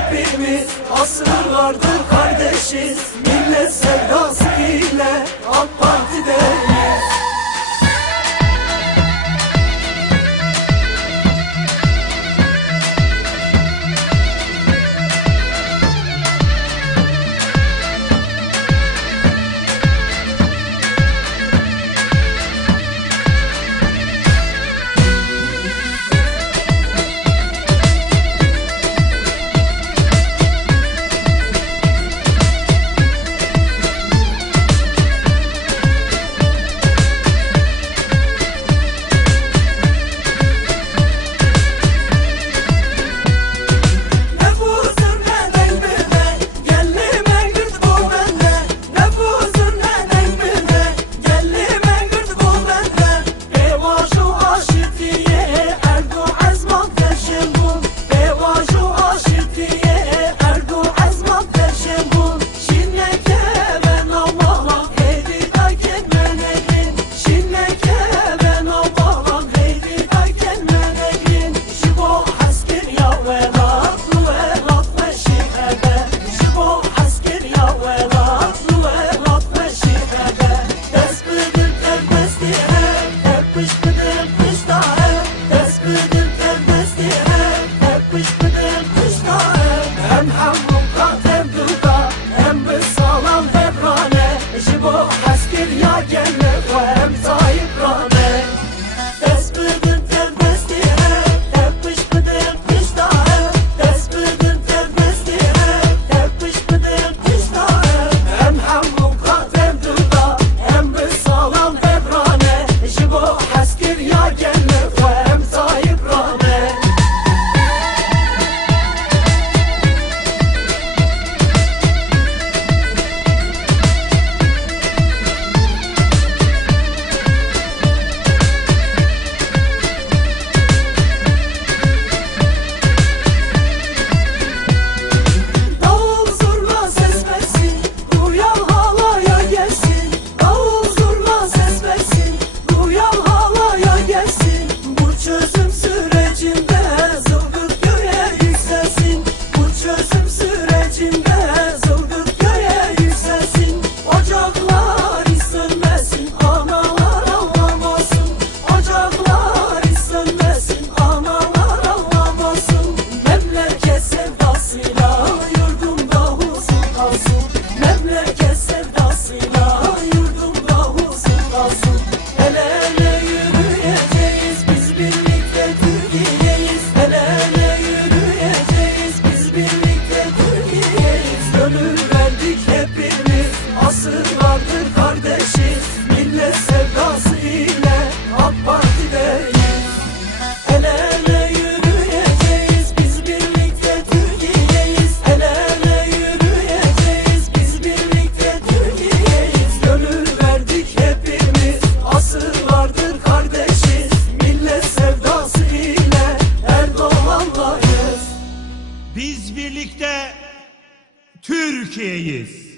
hepimiz Asırlardır kardeşiz. Millet sevdası ile AK Parti birlikte Türkiye'yiz.